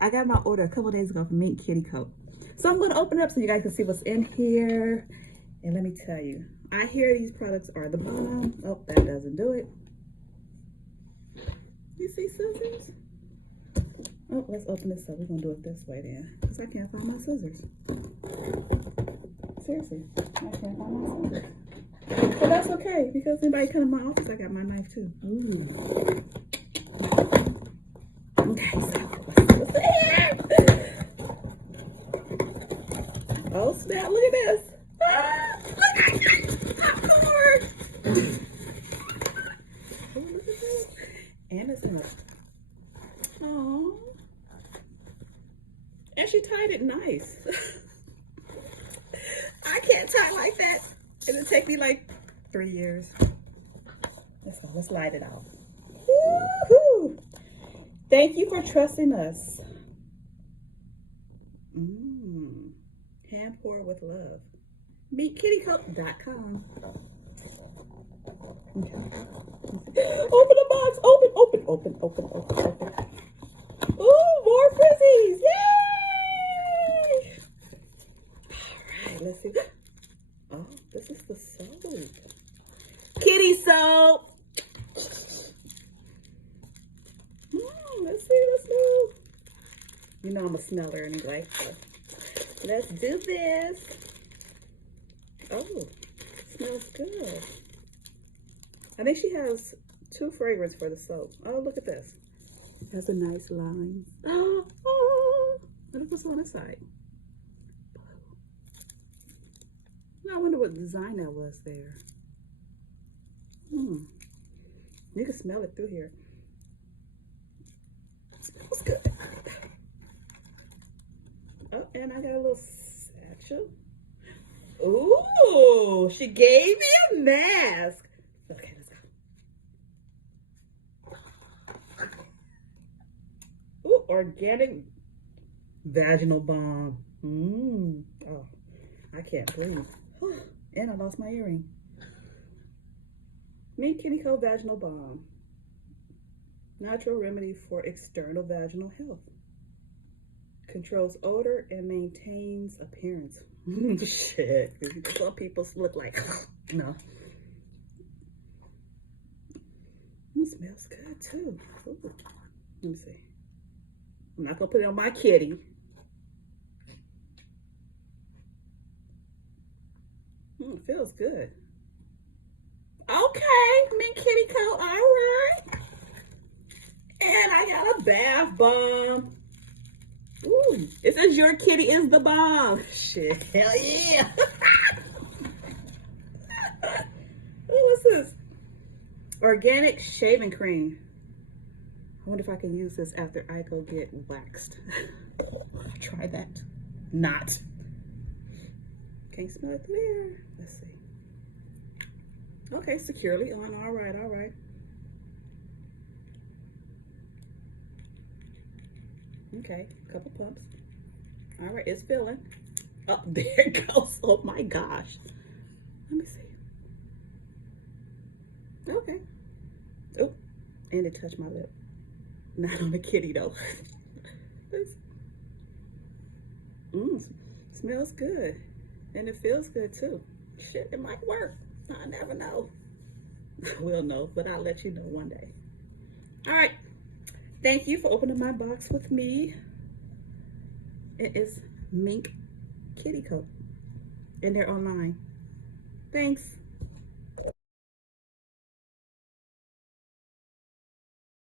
I got my order a couple days ago from Mink Kitty Coat. So I'm going to open it up so you guys can see what's in here. And let me tell you, I hear these products are the bomb. Oh, that doesn't do it. You see scissors? Oh, let's open this up. We're going to do it this way then, because I can't find my scissors. Seriously, I can't find my scissors. But that's okay, because anybody come to my office, I got my knife too. Ooh. Okay, so what's here? Oh snap, look at this. Ah, look at this popcorn. Oh, look at this. And it's hot. Oh. And she tied it nice. I can't tie like that. It'll take me like 3 years. Let's light it out. Woohoo! Thank you for trusting us. Hand pour with love. MinkKittyCoat.com. Okay. Open the box. Open. Ooh, more frizzies. Yay! All right, let's see. Oh, this is the soap. Kitty soap. Let's see. You know I'm a smeller anyway. So let's do this. Oh, smells good. I think she has 2 fragrances for the soap. Oh, look at this. It has a nice line. Oh, what is this on this side? I wonder what design that was there. You can smell it through here. It smells good. Oh, and I got a little satchel. Ooh, she gave me a mask. Okay, let's go. Ooh, organic vaginal balm. Oh, I can't breathe. And I lost my earring. Mink Kitty Coat Vaginal Balm. Natural remedy for external vaginal health. Controls odor and maintains appearance. Shit. Some people look like, no. It smells good too. Ooh. Let me see. I'm not gonna put it on my kitty. It feels good. Okay, Mink Kitty Coat, all right. And I got a bath bomb. Ooh, it says your kitty is the bomb. Shit, hell yeah. Ooh, what's this? Organic shaving cream. I wonder if I can use this after I go get waxed. Try that. Not. Can't smell it through there. Let's see. Okay, securely on. All right. Okay, couple pumps. All right, it's filling. Oh, there it goes. Oh my gosh. Let me see. Okay. Oh, and it touched my lip. Not on the kitty though. Smells good. And it feels good too. Shit, it might work. I never know. I will know, but I'll let you know one day. All right. Thank you for opening my box with me. It is Mink Kitty Coat. And they're online. Thanks.